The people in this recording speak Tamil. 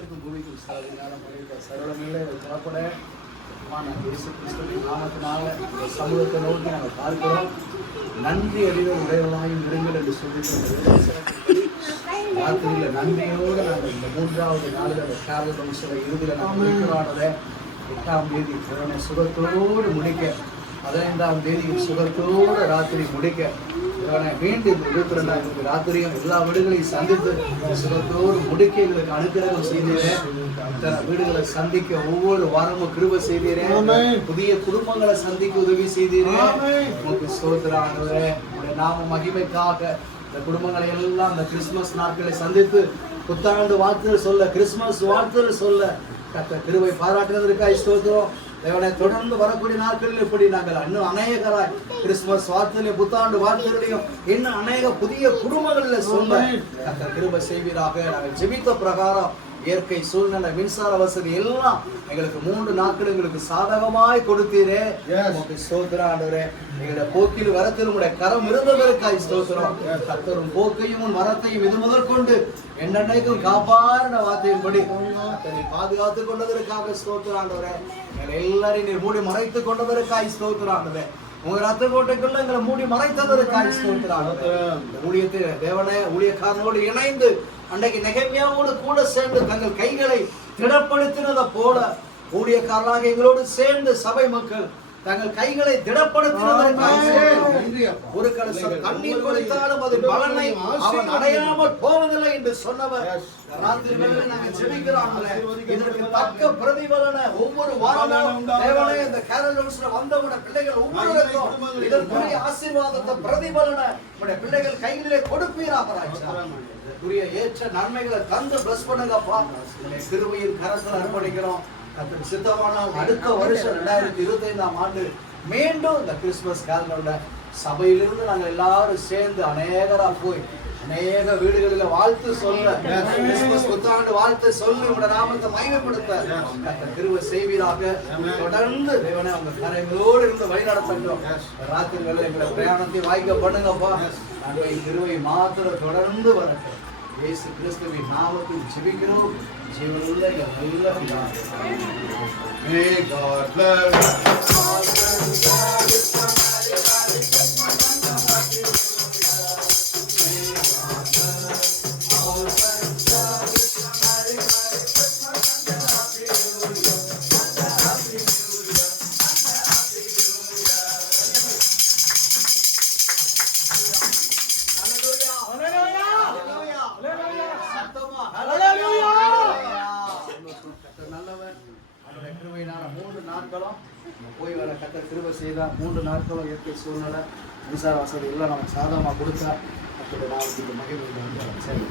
வானத்துக்கும் பூமிக்கும் ஞானம் அளித்த சரளமில்லை புறப்பட நாங்கள் இயேசு கிறிஸ்துவின் நாமத்தினால இந்த சமூகத்தை நோக்கி நாங்கள் பார்க்கிறோம். நன்றி அறிவு உடையவர்களாயும் இருங்கள் என்று சொல்லிட்டு ராத்திரியில் நன்றியோடு நாங்கள் இந்த 3வது நாளில் அந்த கேரள வம்ச இறுதியில் நாங்கள் முடிக்கிறானதை 8ஆம் தேதி சுகத்தோடு முடிக்க 15ஆம் தேதி சுகத்தோடு ராத்திரி முடிக்க மீண்டும் 22ஆம் ராத்திரியும் எல்லா வீடுகளையும் சந்தித்து சுகத்தோடு முடிக்க எங்களுக்கு அனுகிரகம் செய்தீரேன். இத்தனை வீடுகளை சந்திக்க ஒவ்வொரு வாரமும் கிருபை செய்தீரேன். புதிய குடும்பங்களை சந்திக்க உதவி செய்தீரேன். உங்களுக்கு ஸ்தோத்திரம் ஆண்டவரே. உங்களுடைய நாம மகிமைக்காக இந்த குடும்பங்களை எல்லாம் இந்த கிறிஸ்துமஸ் நாட்களை சந்தித்து புத்தாண்டு வாழ்த்துகள் சொல்ல கிறிஸ்துமஸ் வாழ்த்துகள் சொல்ல கர்த்தர் கிருபை பாராட்டுவதற்காக ஸ்தோத்திரம். தேவனை தொடர்ந்து வரக்கூடிய நாட்களில் இப்படி நாங்கள் இன்னும் அநேகராய் கிறிஸ்துமஸ் வார்த்தையிலையும் புத்தாண்டு வார்த்தைகளையும் இன்னும் அநேக புதிய குடும்பங்களில் சொல்ல கர்த்தர் கிருபை செய்வீராக. நாங்கள் ஜெபித்த பிரகாரம் இயற்கை சூழ்நிலை மின்சார வசதி எல்லாம் எங்களுக்கு 3 நாட்கள் எங்களுக்கு சாதகமாய் கொடுத்தீரே. உங்களுக்கு ஸ்தோத்திரம் ஆண்டவரே. எங்களுடைய போக்கில் வரத்தில் உங்களுடைய கரம் இருந்ததற்காய் ஸ்தோத்திரம். கர்த்தரும் போக்கையும் வரத்தையும் இது முதற்கொண்டு என்னென்னைக்கும் காப்பாறின வார்த்தையின்படி கர்த்தரை பாதுகாத்துக் கொண்டதற்காக ஸ்தோத்திரம் ஆண்டவரே. எங்களை எல்லாரையும் நீர் மூடி மறைத்துக் கொண்டதற்காய் ஸ்தோத்திரம் ஆண்டவரே. உங்க ரத்த கோட்டைக்குள்ள எங்களை மூடி மறைத்ததற்காய் ஸ்தோத்திரம் ஆண்டவரே. இந்த ஊழியத்தை தேவனே ஊழியக்காரனோடு இணைந்து அன்றைக்கு நெகேமியாவோடு கூட சேர்ந்து தங்கள் கைகளை திடப்படுத்தினதை போல ஊழியக்காரனாக எங்களோடு சேர்ந்து சபை மக்கள் தங்கள் கைகளை திடப்படுத்தினதற்காக ஒரு கலசம் தண்ணீர் கொடுத்தாலும் அது பலனை அவன் அடையாமல் போவதில்லை என்று சொன்னவர் ராத்திரிகளில் நாங்கள் ஜெபிக்கிறோம். இதற்கு தக்க பிரதிபலனை ஒவ்வொரு வாரமும் தேவனே இந்த கேரளஸ்ல வந்தவன பிள்ளைகள் ஒவ்வொருவருக்கும் இதற்குரிய ஆசீர்வாதத்தை பிரதிபலனை உடைய பிள்ளைகள் கைகளிலே கொடுப்பீராக இதற்குரிய ஏற்ற நன்மைகளை தந்து பிளஸ் பண்ணுங்கப்பா. கிருபையின் கரத்தில் அர்ப்பணிக்கிறோம். சித்தமானால் அடுத்த வருஷம் 2025ஆம் ஆண்டு மீண்டும் இந்த கிறிஸ்துமஸ் காலங்களோட சபையிலிருந்து நாங்கள் எல்லாரும் சேர்ந்து அநேகரா போய் அநேக வீடுகளில் வாழ்த்து சொல்ல கிறிஸ்துமஸ் புத்தாண்டு வாழ்த்து சொல்லி உங்களோட நாமத்தை மகிமைப்படுத்த கிருபை செய்வீராக. தொடர்ந்து தேவனே அவங்க கரைகளோடு இருந்து வழி நடத்தட்டும். ராத்திரி வேலை எங்களை பிரயாணத்தை வாய்க்க பண்ணுங்கப்பா. நன்மை கிருபை மாத்திரம் தொடர்ந்து வரட்டும். இயேசு கிறிஸ்துவின் நாமத்தில் ஜெபிக்கிறோம். ஜீவனுள்ள நல்ல பிதாவே. May God bless. கிருபையினால 3 நாட்களும் போய் வர கர்த்தர் கிருபை செய்தா. 3 நாட்களும் இயற்கை சூழ்நிலை மின்சார வசதி எல்லாம் நமக்கு சாதகமாக கொடுத்தா. கர்த்தருடைய நாமத்துக்கு மகிமை உண்டாகட்டும். சரி.